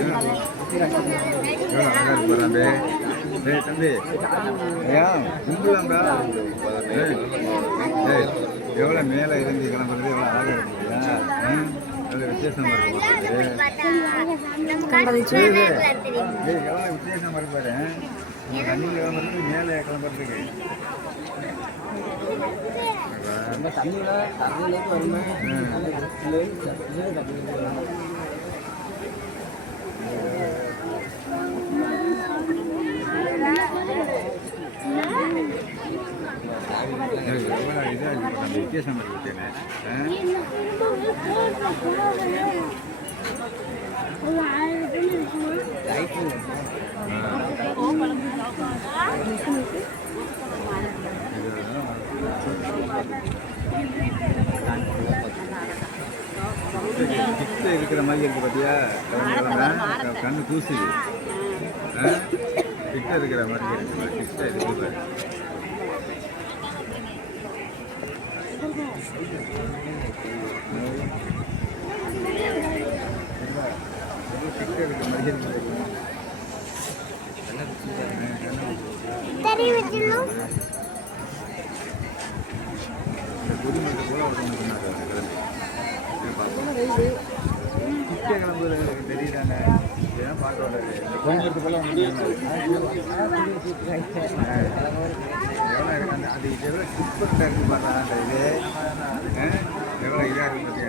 எவ்வளோ அழகாக இருக்கு பாரு. டேய் தம்பி, ஐயா கும்பலாம்டா. டேய் எவ்வளோ மேலே இருந்து கிளம்புறது எவ்வளோ அழகாக இருக்குதுயா. எவ்வளோ வித்தியாசமாக இருக்கு. டேய் எவ்வளோ வித்தியாசமாக இருக்கு பாரு. தண்ணியில் கிளம்புறதுக்கு மேலே கிளம்புறதுக்கு வித்தியாசம் இருக்குன்னு கிட்ட இருக்கிற மாதிரி இருக்கு பார்த்தியா. கண்ணு கூசுது. கிட்ட இருக்கிற மாதிரி இருக்கு. கிட்ட இருக்கு கிட்ட இருக்கிற மாதிரி இருக்கு. புதுமணத்தை போல ஒன்று கிட்ட கிளம்புறது எனக்கு தெரியுதானே. இதெல்லாம் பார்க்க வர்றது கோயம்புறது போல ஒன்று எவ்வளோ இருக்கு. அது எவ்வளோ டிஃப்ரெண்ட்டாக இருக்குது பார்த்தா அந்த இது எவ்வளோ இதாக இருக்குது.